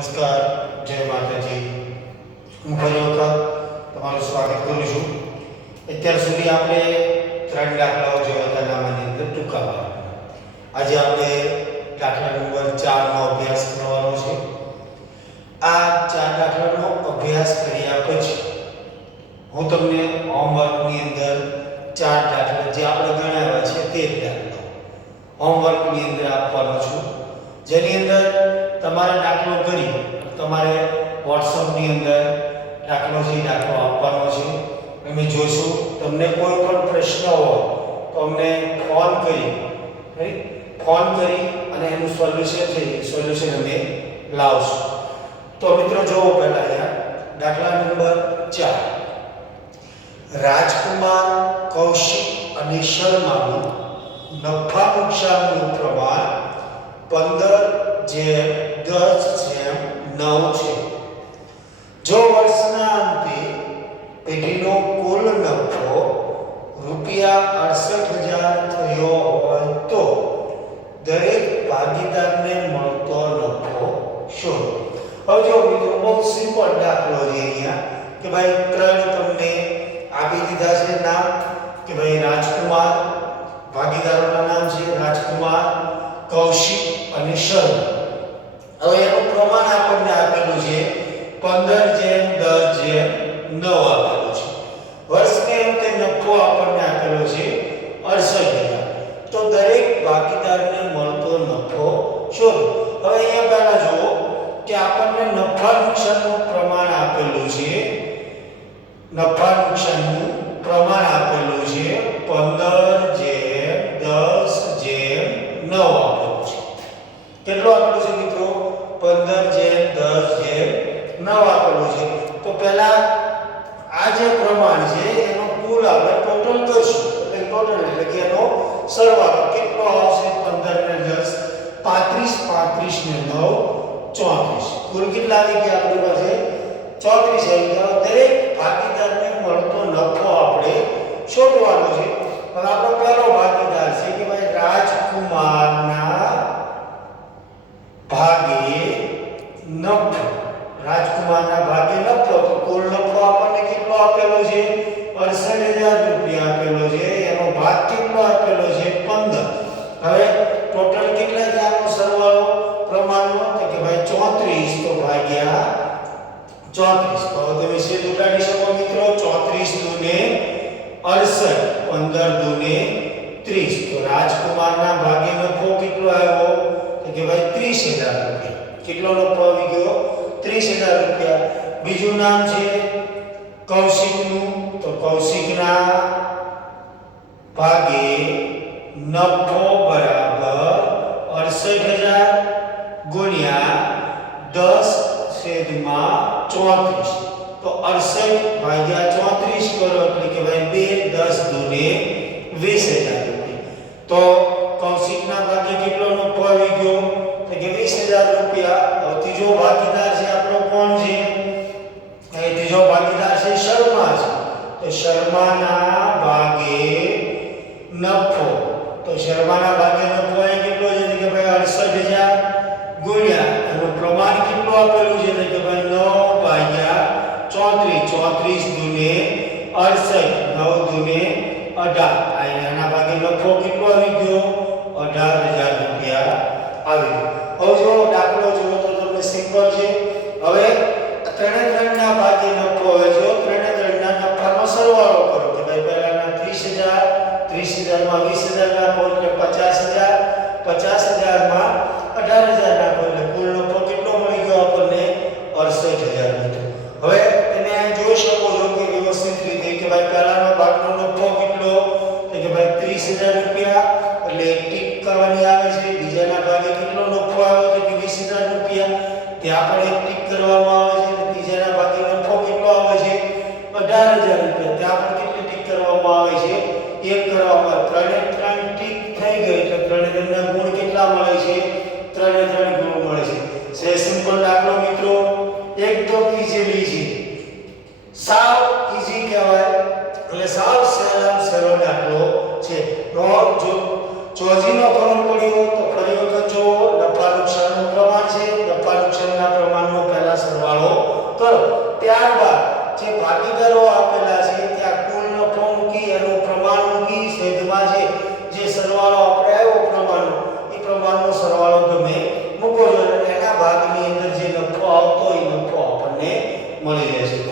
નમસ્કાર, જય માતાજી. હું ફરી વખત તમારું સ્વાગત કરું છું. અત્યાર સુધી આપણે 3 દાખલાઓ જોયા હતા નામાની અંદર ટૂંકા ભાગમાં. આજે આપણે દાખલા નંબર 4 નો અભ્યાસ કરવાનો છે. આ 4 દાખલાનો અભ્યાસ કર્યા પછી હું તમને હોમવર્કની અંદર 4 દાખલા જે આપણે ગણાવ્યા છે તે જ દાખલા હોમવર્કની અંદર આપવાનો છું, જેની અંદર તમારે દાખલો કરી તમારે WhatsApp ની અંદર દાખલો આપવાનો છે. અમે જોઈશું. તમને કોઈ પણ પ્રશ્ન હોય તો અમને ફોન કરી અને એનું સોલ્યુશન અમે લાવશું. તો મિત્રો જોવો પહેલા અહીંયા દાખલા નંબર 4. રાજકુમાર, કૌશિક અને શર્માનું નફા નુકસાનનું પ્રમાણ 15/10/9 છે. જો વર્ષના અંતે પેઢીનો કુલ નફો ₹68,000 થયો હોય તો દરેક ભાગીદારને મળતો નફો શોધો. હવે જો મિત્રો બહુ સિમ્પલ દાખલો છે અહીંયા કે ભાઈ 3 તમને આપી દીધા છે નામ કે ભાઈ રાજકુમાર, ભાગીદારોના નામ છે રાજકુમાર, કૌશિક અને શર્મા. હવે એનું પ્રમાણ આપણને આપેલું છે 15/10/9 આપેલું છે. વર્ષને અંતે નફો આપણને આપેલો છે 68,000. તો દરેક ભાગીદારને મળતો નફો શોધો. હવે અહીંયા પહેલા જુઓ કે આપણને નફા નુકસાનનું પ્રમાણ આપેલું છે. નફા નુકસાનનું પ્રમાણ આપેલું છે 15/10/9 આપેલું છે. કેટલો આપેલું છે મિત્રો? 15/10/9 આપેલું છે. તો પહેલા આ જે પ્રમાણ છે એનો કુલ આપણે ટોટલ કરશું. એટલે કે એનો સરવાળો કેટલો આવશે? 15 ને 10 35, 35 ને 9 34. કુલ કેટલા આવી ગયા આપણી પાસે? 34 આવી ગયા. દરેક ભાગીદારને મળતો નફો આપણે શોધવાનો છે. પણ આપણો પહેલો ભાગીદાર છે કે ભાઈ રાજકુમારના ભાગે નફો. રાજકુમારના ભાગે નફો. તો કુલ નફો આપણને કેટલો આપેલો છે? 68,000 રૂપિયા આપેલો છે. એનો ભાગ કેટલો આપેલો છે? 15. હવે ટોટલ કેટલા છે આનો સરવાળો પ્રમાણનો? તો કે ભાઈ 34. તો ભાગ્યા 34. તો તમે સીધું ઉડાડી શકો મિત્રો. 34 દુને 68, 15 દુને 30. તો રાજકુમારના ભાગે નફો કેટલો આવ્યો? તો કે ભાઈ 30,000 રૂપિયા. કેટલો નફો આવી ગયો? 30,000 રૂપિયા. બીજું નામ છે કૌશિકનું. તો કૌશિકના ભાગે નફો બરાબર 68,000 ગુણ્યા 10/34. તો 68 ભાગ્યા 34 કરો એટલે કે ભાઈ 2 10 દુને 20,000 રૂપિયા. તો કૌશિકના ભાગે કેટલો નફો આવી ગયો? તો કે 20,000 રૂપિયા. હવે ત્રીજો ભાગીદાર છે આપણો કોણ છે? એ ત્રીજો ભાગીદાર છે શર્મા છે. તો શર્માના ભાગે નફો. તો શર્માના ભાગે નફો એ કેટલો છે? કે ભાઈ 68,000 ગુણ્યા એનું પ્રમાણ કેટલું આપેલું છે? કે ભાઈ 9/34. 34 દુને 68, 9 દુને 18. આના ભાગે નફો કેટલો આવી ગયો? 18,000 રૂપિયા આવી ગયો. હવે જો દાખલો જુઓ તો તમને સિમ્પલ છે. હવે 3 ના ભાગે નફો હોય છે. 3 ના નફાનો સરવાળો કરો કે ભાઈ પહેલાના 30,000, 30,000 માં 20,000 નાખો એટલે 50,000, 50,000 માં 18,000 નાખો એટલે કુલ નફો કેટલો મળી ગયો આપણને? 68,000 મિત્રો. હવે તમે અહીં જોઈ શકો છો કે વ્યવસ્થિત રીતે કે ભાઈ પહેલાનો ભાગનો નફો કેટલો? તો કે ભાઈ 30,000 રૂપિયા. એટલે એક ટીક કરવાની આવે છે. બીજાના ભાગે કેટલો નફો આવ્યો? તો કે 20,000 રૂપિયા. ત્યાં પણ એક ટીક કરવામાં આવે છે. ત્રીજાના ભાગે નફો કેટલો આવે છે? 18,000 રૂપિયા. ત્યાં પણ કેટલી ટીક કરવામાં આવે છે? એક કરવામાં. 3 ટીક થઈ ગઈ તો 3 ના ગુણ કેટલા મળે છે? 3 ગુણ મળે છે. સે સિમ્પલ દાખલો મિત્રો. એકદમ ઈઝીલી છે. સાવ ઈઝી કહેવાય. એટલે સાવ સહેલો દાખલો છે. તો જો ચોજીનો ખબર પડ્યો તો ફરી વખત જો નફા નુકસાનનું પ્રમાણ છે. નફા નુકસાનના પ્રમાણનો સરવાળો કરો. ત્યારબાદ જે ભાગીદારો આપેલા છે ત્યાં કુલ નફો મૂકી એનું પ્રમાણ મૂકી છેદમાં છે જે સરવાળો આપણે આવ્યો પ્રમાણનો એ પ્રમાણનો સરવાળો તમે મૂકો છો અને એના ભાગની અંદર જે નફો આવતો એ નફો આપણને મળી રહેશે.